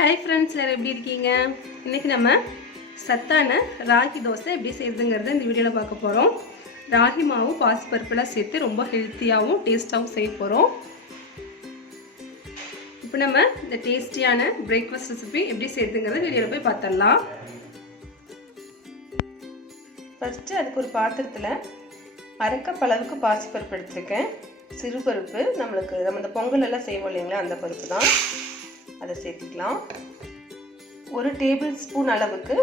Hi friends, எல்லாரும் எப்படி இருக்கீங்க? இன்னைக்கு நம்ம சத்தான ராகி தோசை எப்படி செய்யறதுங்கறத இந்த வீடியோல பார்க்க போறோம். ராகி மாவு பாசிப்பருப்புலாம் சேர்த்து ரொம்ப ஹெல்த்தியாவும் டேஸ்டாவும் செய்ய போறோம். இப்போ நம்ம இந்த டேஸ்டியான பிரேக்ஃபாஸ்ட் ரெசிபி எப்படி செய்யறதுங்கறத வீடியோல போய் பார்த்தறலாம். ஃபர்ஸ்ட் அதுக்கு ஒரு பாத்திரத்துல அரை கப் அளவுக்கு பாசிப்பருப்பு எடுத்துக்கேன். சிறு பருப்பு நம்ம இந்த பொங்கல் எல்லாம் செய்வோம் இல்லைங்களா, அந்த பருப்பு தான். அதை சேர்த்துக்கலாம். ஒரு டேபிள் ஸ்பூன் அளவுக்கு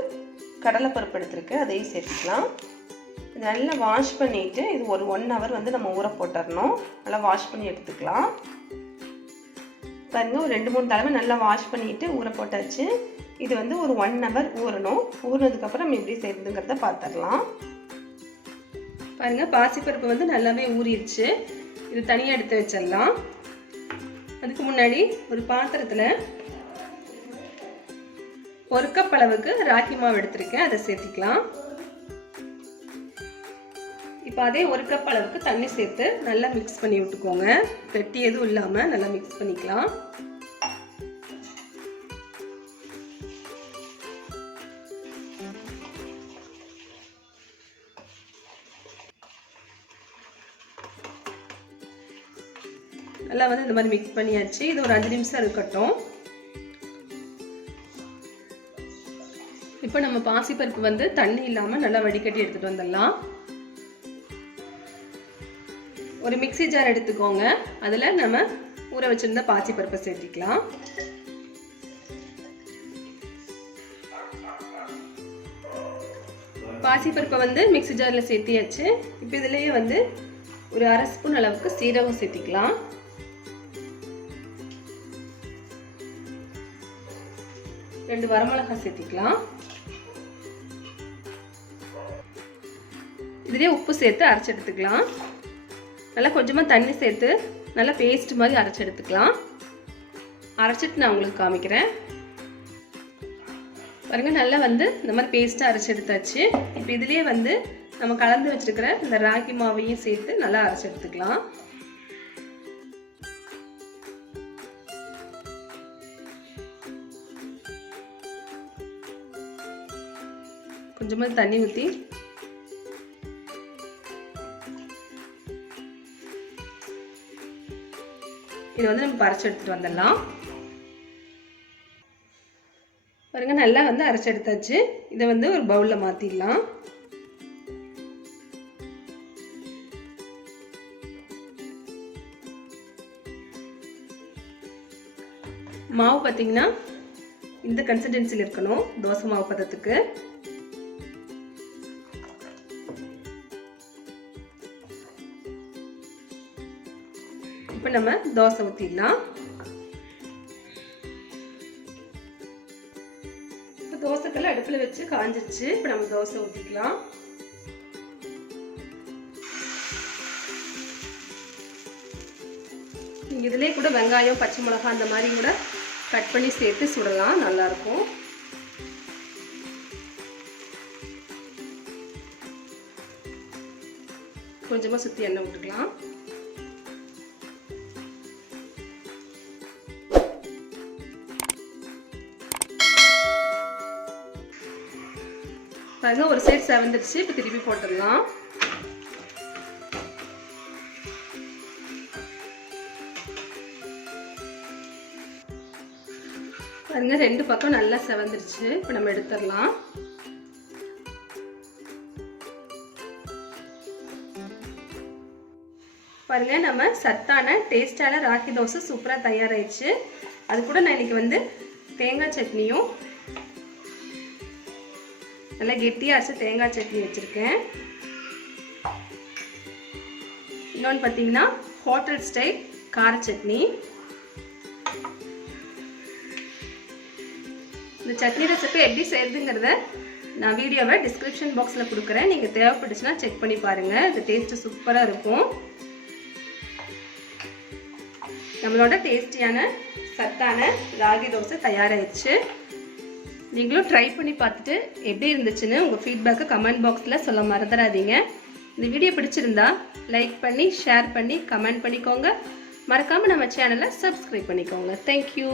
கடலைப்பருப்பு எடுத்துருக்கேன், அதையும் சேர்த்துக்கலாம். நல்லா வாஷ் பண்ணிவிட்டு இது ஒரு 1 hour நம்ம ஊற போட்டுறணும். நல்லா வாஷ் பண்ணி எடுத்துக்கலாம். பாருங்க, ஒரு 2-3 தடவை நல்லா வாஷ் பண்ணிவிட்டு ஊற போட்டாச்சு. இது ஒரு 1 hour ஊறணும். ஊறினதுக்கப்புறம் நம்ம எப்படி செய்யறதுங்கிறத பார்த்துடலாம். பாருங்கள், பாசிப்பருப்பு நல்லாவே ஊறிடுச்சு. இது தனியாக எடுத்து வச்சிடலாம். அதுக்கு முன்னாடி ஒரு பாத்திரத்தில் 1 கப் அளவுக்கு ராகி மாவு எடுத்திருக்கேன், அதை சேர்த்திக்கலாம். இப்போ அதே 1 கப் அளவுக்கு தண்ணி சேர்த்து நல்லா மிக்ஸ் பண்ணி விட்டுக்கோங்க. கட்டி எதுவும் இல்லாமல் நல்லா மிக்ஸ் பண்ணிக்கலாம். நல்லா இந்த மாதிரி மிக்ஸ் பண்ணியாச்சு. இது ஒரு 5 நிமிஷம் இருக்கட்டும். இப்போ நம்ம பாசிப்பருப்பு தண்ணி இல்லாமல் நல்லா வடிகட்டி எடுத்துகிட்டு வந்துடலாம். ஒரு மிக்ஸி ஜார் எடுத்துக்கோங்க. அதில் நம்ம ஊற வச்சுருந்த பாசிப்பருப்பை சேர்த்திக்கலாம். பாசிப்பருப்பை மிக்ஸி ஜாரில் சேர்த்தியாச்சு. இப்போ இதுலேயே ஒரு 1/2 ஸ்பூன் அளவுக்கு சீரகம் சேர்த்திக்கலாம். 2 வரமிளகாய் சேர்த்திக்கலாம். இதுலேயே உப்பு சேர்த்து அரைச்சி எடுத்துக்கலாம். நல்லா கொஞ்சமாக தண்ணி சேர்த்து நல்லா பேஸ்ட் மாதிரி அரைச்சி எடுத்துக்கலாம். அரைச்சிட்டு நான் உங்களுக்கு காமிக்கிறேன். பாருங்கள், நல்லா இந்த மாதிரி பேஸ்ட்டாக அரைச்சி எடுத்தாச்சு. இப்போ இதுலேயே நம்ம கலந்து வச்சுருக்கிற இந்த ராகி மாவையும் சேர்த்து நல்லா அரைச்சி எடுத்துக்கலாம். கொஞ்சமாக தண்ணி ஊற்றி இதை நம்ம அரைச்சி எடுத்துட்டு வந்துடலாம். பாருங்க, நல்லா அரைச்சி எடுத்தாச்சு. இதை ஒரு பவுலில் மாற்றிடலாம். மாவு பார்த்தீங்கன்னா இந்த கன்சிஸ்டன்சியில் இருக்கணும், தோசை மாவு பதத்துக்கு. இப்போ நம்ம தோசை ஊற்றிடலாம். இப்போ தோசைக்கெல்லாம் அடுப்பில் வச்சு காஞ்சிருச்சு. இப்போ நம்ம தோசை ஊற்றிக்கலாம். நீங்கள் இதிலே கூட வெங்காயம், பச்சை மிளகாய் அந்த மாதிரி கூட கட் பண்ணி சேர்த்து சுடலாம், நல்லாயிருக்கும். கொஞ்சமாக சுற்றி எண்ணெய் விட்டுக்கலாம். பாருங்க, ஒரு சைடு செவந்துடுச்சு. இப்போ திருப்பி போட்டுடலாம். பாருங்க, 2 பக்கம் நல்லா செவந்துடுச்சு. இப்போ நம்ம எடுத்துடலாம். பாருங்க, நம்ம சத்தான டேஸ்டான ராகி தோசை சூப்பராக தயாராகிடுச்சு. அது கூட நான் இன்னைக்கு தேங்காய் சட்னியும் நல்லா கெட்டியாக அரைச்ச தேங்காய் சட்னி வச்சுருக்கேன். இன்னொன்று பார்த்தீங்கன்னா ஹோட்டல் ஸ்டைல் கார சட்னி. இந்த சட்னி ரெசிபி எப்படி செய்யறதுங்கிறத நான் வீடியோவை டிஸ்கிரிப்ஷன் பாக்ஸில் கொடுக்குறேன். நீங்கள் தேவைப்பட்டுச்சுன்னா செக் பண்ணி பாருங்கள். இது டேஸ்ட்டு சூப்பராக இருக்கும். நம்மளோட டேஸ்டியான சத்தான ராகி தோசை தயாராகிடுச்சு. நீங்களும் ட்ரை பண்ணி பார்த்துட்டு எப்படி இருந்துச்சுன்னு உங்கள் ஃபீட்பேக்கை கமெண்ட் பாக்ஸில் சொல்ல மறந்துடாதீங்க. இந்த வீடியோ பிடிச்சிருந்தா லைக் பண்ணி, ஷேர் பண்ணி, கமெண்ட் பண்ணிக்கோங்க. மறக்காமல் நம்ம சேனலை சப்ஸ்கிரைப் பண்ணிக்கோங்க. தேங்க்யூ.